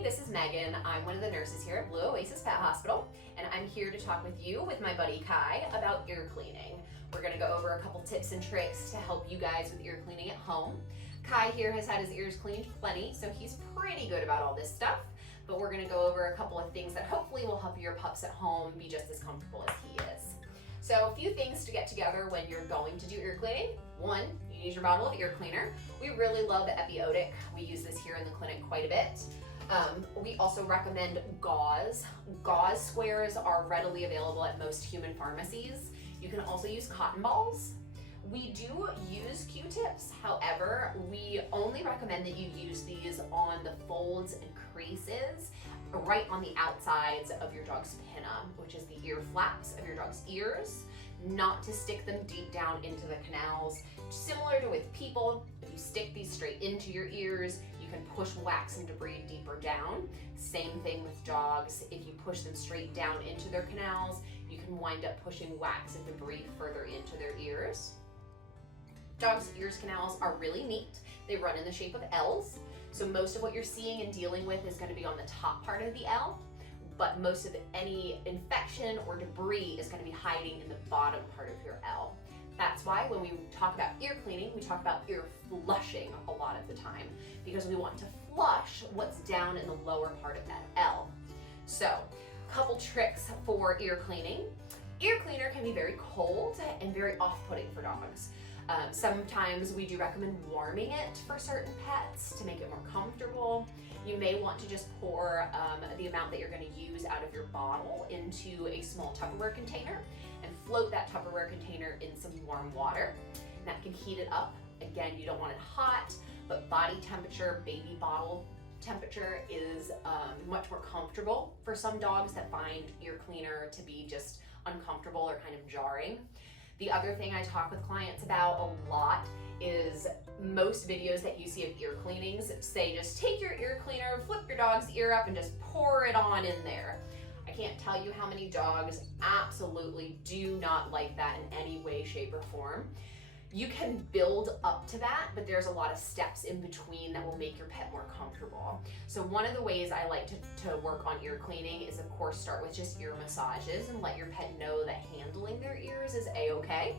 Hey, this is Megan. I'm one of the nurses here at Blue Oasis Pet Hospital, and I'm here to talk with you with my buddy Kai about ear cleaning. We're gonna go over a couple tips and tricks to help you guys with ear cleaning at home. Kai here has had his ears cleaned plenty, so he's pretty good about all this stuff, but we're gonna go over a couple of things that hopefully will help your pups at home be just as comfortable as he is. So a few things to get together when you're going to do ear cleaning. One, you need your bottle of ear cleaner. We really love Epiotic. We use this here in the clinic quite a bit. We also recommend gauze. Gauze squares are readily available at most human pharmacies. You can also use cotton balls. We do use Q-tips. However, we only recommend that you use these on the folds and creases right on the outsides of your dog's pinna, which is the ear flaps of your dog's ears, not to stick them deep down into the canals. Similar to with people, if you stick these straight into your ears, you can push wax and debris deeper down. Same thing with dogs. If you push them straight down into their canals, you can wind up pushing wax and debris further into their ears. Dogs' ears canals are really neat. They run in the shape of L's. So most of what you're seeing and dealing with is going to be on the top part of the L, but most of any infection or debris is going to be hiding in the bottom part of your L. That's why when we talk about ear cleaning, we talk about ear flushing a lot of the time, because we want to flush what's down in the lower part of that L. So, a couple tricks for ear cleaning. Ear cleaner can be very cold and very off-putting for dogs. Sometimes we do recommend warming it for certain pets to make it more comfortable. You may want to just pour the amount that you're going to use out of your bottle into a small Tupperware container and float that Tupperware container in some warm water. And that can heat it up. Again, you don't want it hot, but body temperature, baby bottle temperature is much more comfortable for some dogs that find ear cleaner to be just uncomfortable or kind of jarring. The other thing I talk with clients about a lot is most videos that you see of ear cleanings say just take your ear cleaner, flip your dog's ear up and just pour it on in there. I can't tell you how many dogs absolutely do not like that in any way, shape, or form. You can build up to that, but there's a lot of steps in between that will make your pet more comfortable. So one of the ways I like to work on ear cleaning is, of course, start with just ear massages and let your pet know that handling their ears is a-okay.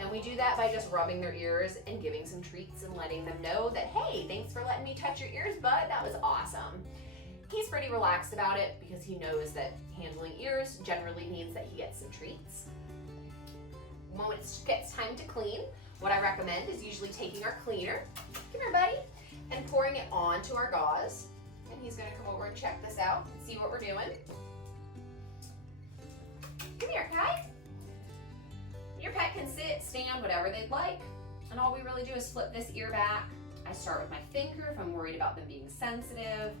And we do that by just rubbing their ears and giving some treats and letting them know that, hey, thanks for letting me touch your ears, bud, that was awesome. He's pretty relaxed about it because he knows that handling ears generally means that he gets some treats. When it gets time to clean, what I recommend is usually taking our cleaner, come here buddy, and pouring it onto our gauze. And he's gonna come over and check this out and see what we're doing. Come here, Kai. Your pet can sit, stand, whatever they'd like. And all we really do is flip this ear back. I start with my finger if I'm worried about them being sensitive.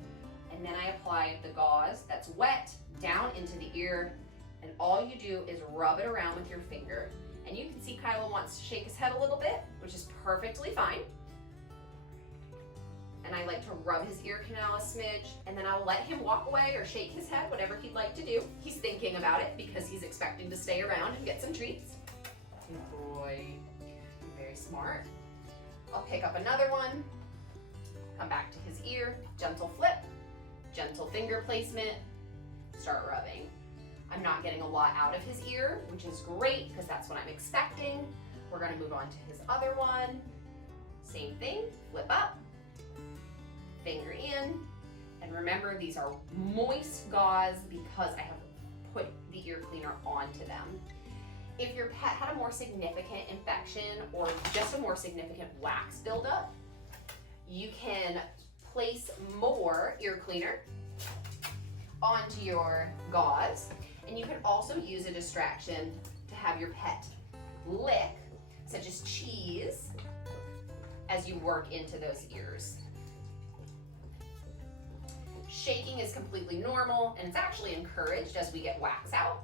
And then I apply the gauze that's wet down into the ear. And all you do is rub it around with your finger. And you can see Kyla wants to shake his head a little bit, which is perfectly fine. And I like to rub his ear canal a smidge, and then I'll let him walk away or shake his head, whatever he'd like to do. He's thinking about it because he's expecting to stay around and get some treats. Good boy, very smart. I'll pick up another one, come back to his ear, gentle flip, gentle finger placement, start rubbing. I'm not getting a lot out of his ear, which is great because that's what I'm expecting. We're gonna move on to his other one. Same thing, flip up, finger in, and remember these are moist gauze because I have put the ear cleaner onto them. If your pet had a more significant infection or just a more significant wax buildup, you can place more ear cleaner onto your gauze. And you can also use a distraction to have your pet lick, such as cheese, as you work into those ears. Shaking is completely normal, and it's actually encouraged as we get wax out.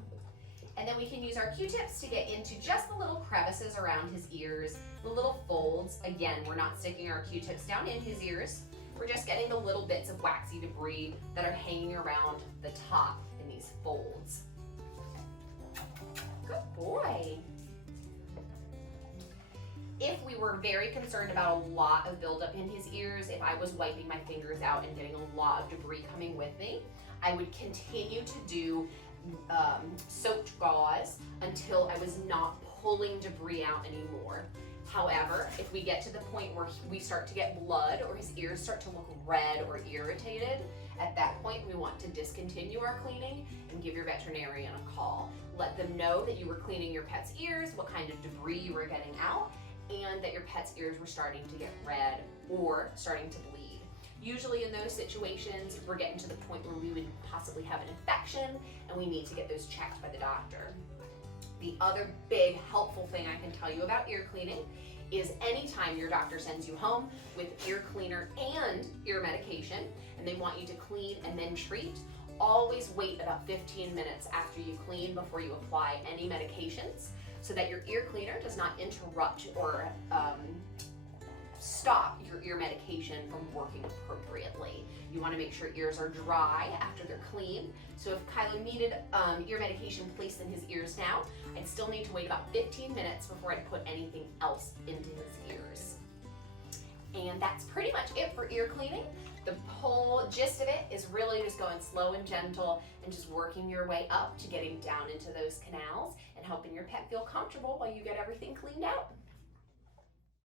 And then we can use our Q-tips to get into just the little crevices around his ears, the little folds. Again, we're not sticking our Q-tips down in his ears. We're just getting the little bits of waxy debris that are hanging around the top in these folds. Good boy. If we were very concerned about a lot of buildup in his ears, if I was wiping my fingers out and getting a lot of debris coming with me, I would continue to do soaked gauze until I was not pulling debris out anymore. However, if we get to the point where we start to get blood or his ears start to look red or irritated, at that point we want to discontinue our cleaning and give your veterinarian a call. Let them know that you were cleaning your pet's ears, what kind of debris you were getting out, and that your pet's ears were starting to get red or starting to bleed. Usually in those situations, we're getting to the point where we would possibly have an infection and we need to get those checked by the doctor. The other big helpful thing I can tell you about ear cleaning is anytime your doctor sends you home with ear cleaner and ear medication and they want you to clean and then treat, always wait about 15 minutes after you clean before you apply any medications so that your ear cleaner does not interrupt or stop your ear medication from working appropriately. You want to make sure ears are dry after they're clean. So if Kylo needed ear medication placed in his ears now, I'd still need to wait about 15 minutes before I'd put anything else into his ears. And that's pretty much it for ear cleaning. The whole gist of it is really just going slow and gentle and just working your way up to getting down into those canals and helping your pet feel comfortable while you get everything cleaned out.